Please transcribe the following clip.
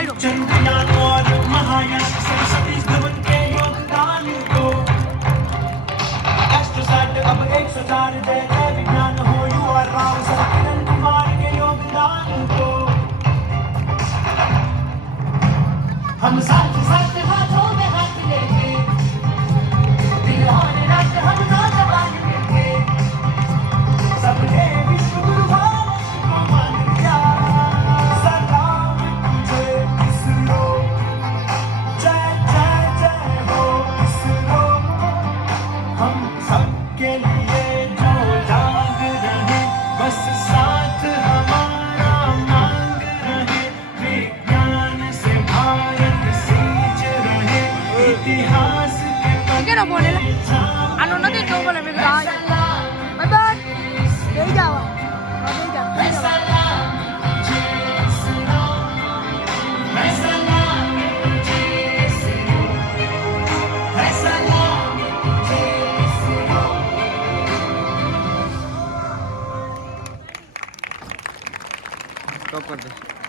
Guide Chandrayaan और महायश सरस्वती धवन के योगदान को एस्ट्रोसैट अब 104 जय जय विज्ञान हो युवा राव सर किरण कुमार के योगदान को हम साथ साथ हाथों में हाथ लेके दिल और रात हम नौजवान मिलके सबने विश्व गुरु भारत को मान लिया सलाम तुझे इसरो जय जय जय हो इसरो हम सबके लिए जो जाग रहे बस साथ हमारा मांग रहे विज्ञान से भारत सींच रहे इतिहास के ¿Qué no pone? Ah, no, no te tengo que poner mi grado. Bye bye. Ahí ya va. Ahí ya. Stop कर दे।